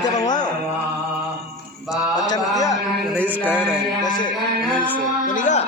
क्या बनवाओ अच्छा क्या रईस कह रहे हैं कैसे रईस सुनिएगा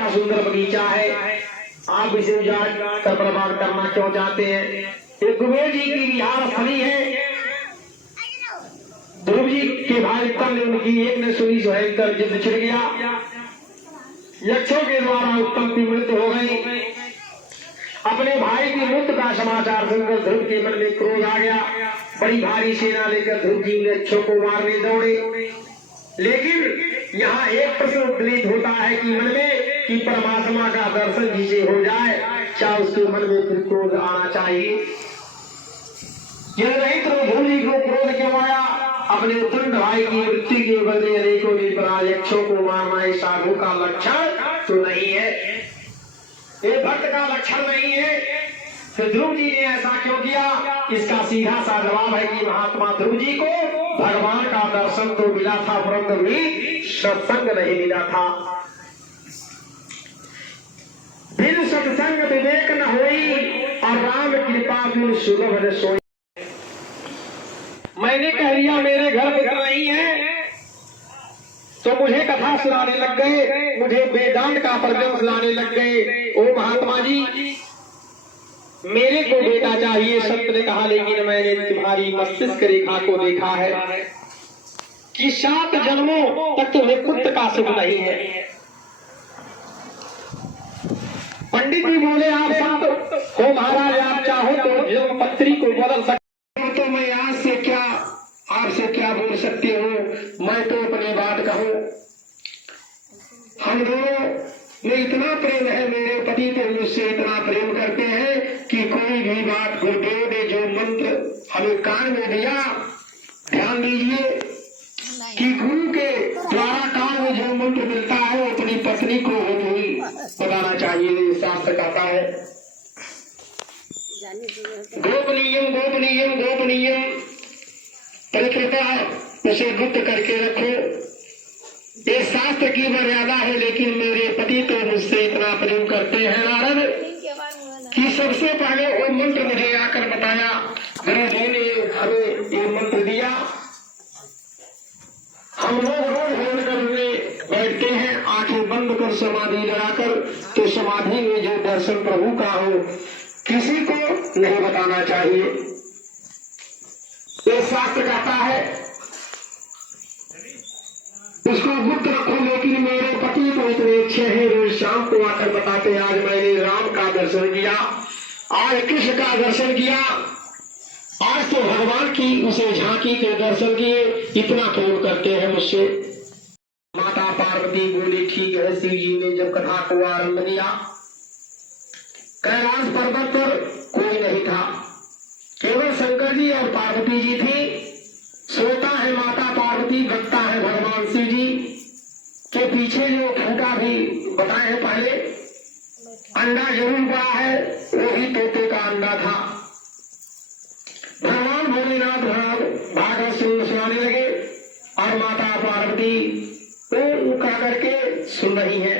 सुंदर बगीचा है, आप इसे उजाड़ कर बर्बाद करना क्यों चाहते हैं? ये कुबेर जी की विहार स्थली है। ध्रुव जी के भाई उत्तम ने उनकी एक ने सुनी भयंकर जिद छिड़ गया। यक्षों के द्वारा उत्तम की मृत्यु हो गई। अपने भाई की मृत्यु का समाचार सुनकर ध्रुव के मन में क्रोध आ गया। बड़ी भारी सेना लेकर ध्रुव जी ने यक्षों को मारने दौड़े। लेकिन यहाँ एक प्रश्न उद्भूत होता है कि मन में कि परमात्मा का दर्शन जिसे हो जाए, क्या उसके मन में फिर क्रोध आना चाहिए? यह नहीं तो ध्रुव जी को क्रोध क्यों आया? अपने उत्तम भाई की मृत्यु के बदले अनेकों विपराध यक्षों को मारना इस साधु का लक्षण तो नहीं है, ये भक्त का लक्षण नहीं है। फिर ध्रुव जी ने ऐसा क्यों किया? इसका सीधा सा जवाब है कि महात्मा ध्रुव जी को भगवान का दर्शन तो मिला था, परंतु भी सत्संग नहीं मिला था। बिन सत्संग विवेक न होई और राम कृपा बिन सुलभ न सोई। मैंने कह दिया मेरे घर मित्र नहीं है तो मुझे कथा सुनाने लग गए, मुझे वेदांत का प्रवचन सुनाने लग गए। ओ महात्मा जी, मेरे को बेटा चाहिए। संत ने कहा लेकिन मैंने तुम्हारी मस्तिष्क रेखा को देखा है, कि 7 जन्मों तक तुम्हें पुत्र का सुख नहीं है। पंडित जी बोले आप संत हो महाराज, आप चाहो तो जन्म पत्री को बदल सकते हो। तो मैं आज से क्या आपसे क्या बोल सकती हूँ, मैं तो अपनी बात कहूँ। हम दोनों में इतना प्रेम है, मेरे पति तो मुझसे इतना प्रेम करते हैं कि कोई भी बात गुरुदेव ने जो मंत्र हमें कान में दिया, ध्यान दीजिए कि गुरु के द्वारा कान में जो मंत्र मिलता है वो अपनी पत्नी को ही बताना चाहिए। शास्त्र कहता है गोपनीयम गोपनीयम गोपनीयम, परिकृता उसे गुप्त करके रखो। ये शास्त्र की मर्यादा है, लेकिन मेरे पति तो मुझसे इतना प्रेम करते हैं नारद कि सबसे पहले वो मंत्र मुझे आकर बताया। गुरुदेव ने हमें ये मंत्र दिया। हम लोग रोज ध्यान करने बैठते हैं, आंखें बंद कर समाधि लगाकर, तो समाधि में जो दर्शन प्रभु का हो किसी को नहीं बताना चाहिए। ये शास्त्र कहता है उसको गुप्त रखो, लेकिन मेरे पति तो इतने अच्छे हैं, रोज शाम को आकर बताते आज मैंने राम का दर्शन किया, आज कृष्ण का दर्शन किया, आज तो भगवान की उसे झांकी के दर्शन किए। इतना प्रेम करते हैं मुझसे। माता पार्वती बोली ठीक है। शिव जी ने जब कथा को आरंभ किया, कैलाश पर्वत पर कोई नहीं था, केवल शंकर जी और पार्वती जी थी। सोता है माता पार्वती, बकता है भगवान शिव जी के पीछे जो फूटा भी बताए हैं पहले, अंडा जरूर पड़ा है, वो भी तोते का अंडा था। भगवान भोलेनाथ भागवत सुनाने लगे और माता पार्वती वो कह करके सुन रही है।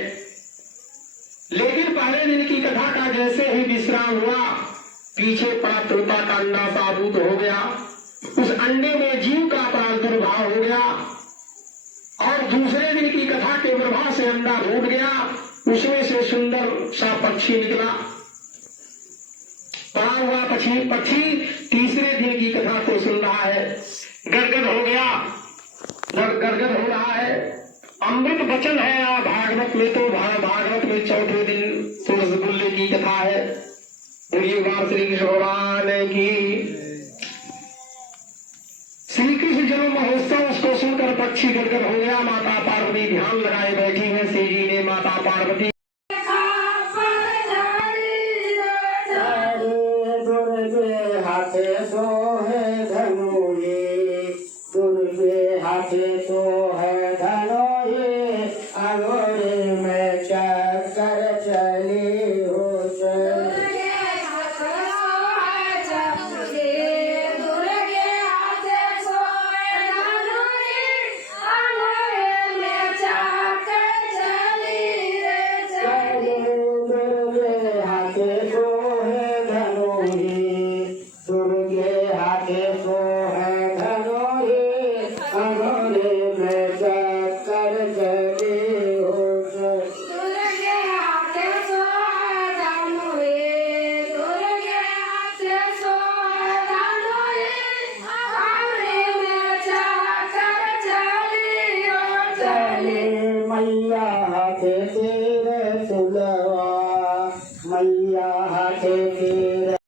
लेकिन पहले दिन की कथा का जैसे ही विश्राम हुआ, पीछे पड़ा तोता का अंडा साबुत हो गया, उस अंडे में जीव का प्रादुर्भाव हो गया और दूसरे दिन की कथा के प्रभाव से अंडा फूट गया, उसमें से सुंदर सा पक्षी निकला। पड़ा हुआ पक्षी तीसरे दिन की कथा को सुन रहा है, गदगद हो गया, गदगद हो रहा है। अमृत वचन है भागवत में, तो भागवत में चौथे दिन तो रसगुल्ले की कथा है। बोलिए बात श्री कृष्ण भगवान की। श्री कृष्ण जन्म महोत्सव उसको सुनकर पक्षी गदगद हो गया। माता पार्वती ध्यान लगाए बैठी है। श्री जी ने माता पार्वती हाथे सो है धनु ये, दुर्गे हाथे सो है धनु ये, अगोरे में चक्कर चली हो मैया हाथे तेरे सुलवा, मैया हाथे तेरे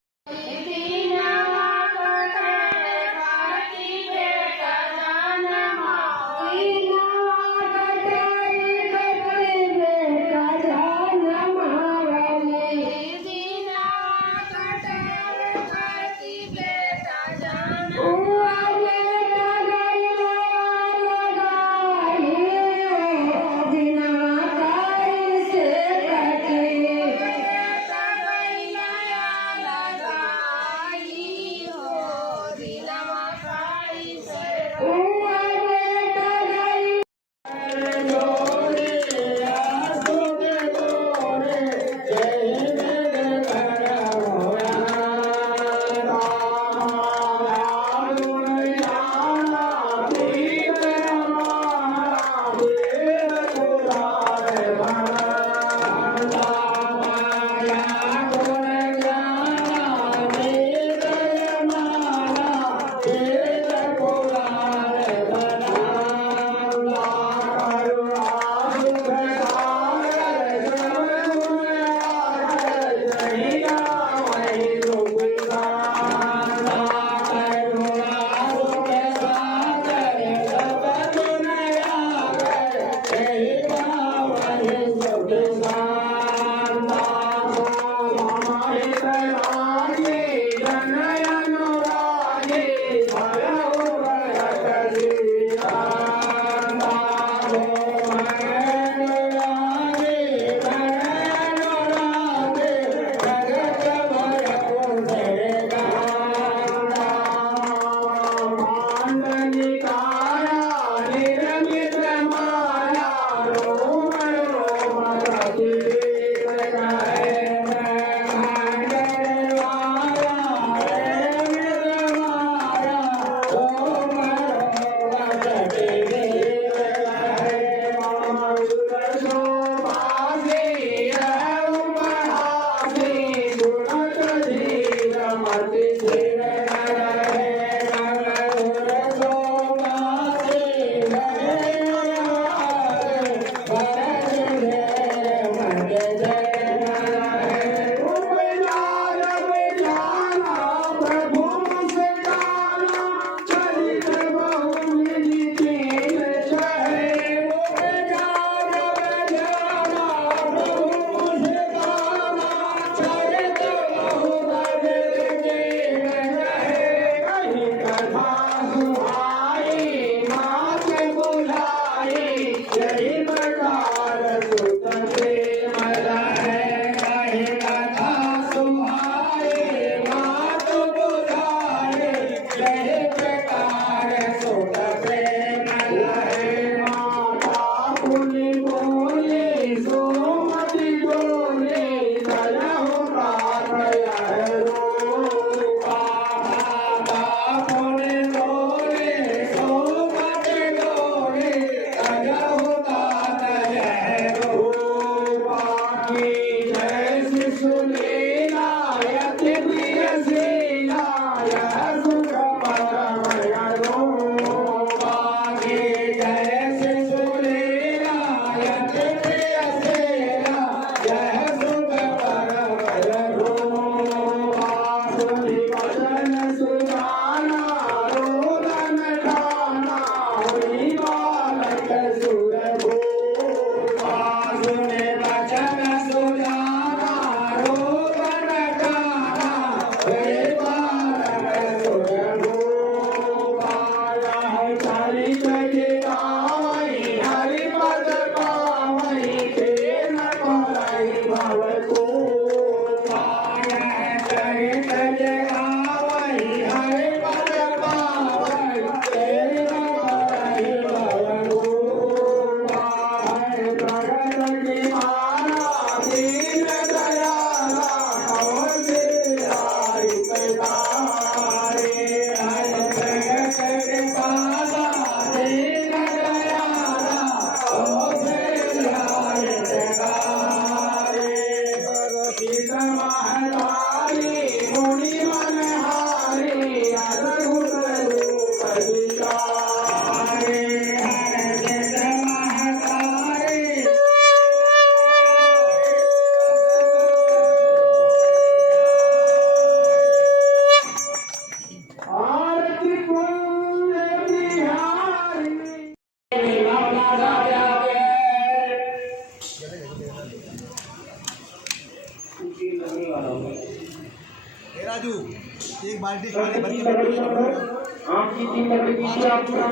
ए राजू एक बाल्टी पानी भर के आपकी टीम में पीछे आपका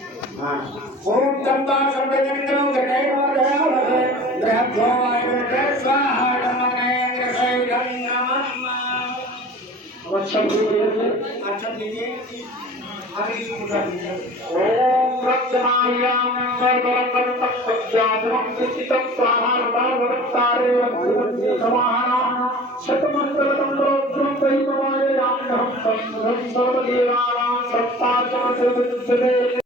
ओम तंबा सर्वजनिकरो गणेश और दयावते ब्रह्मो आयुर्वेद स्वाहा नमः शैलं नमः। अच्छा लीजिए आगे ओम रत्नायां सर्वरत्नं सत्यात्मं चित्तं स्वाहार्तारे समाहना शतमंगलम रोत्रं वैभवाय रामं सर्वदेवानां सत्ताचमते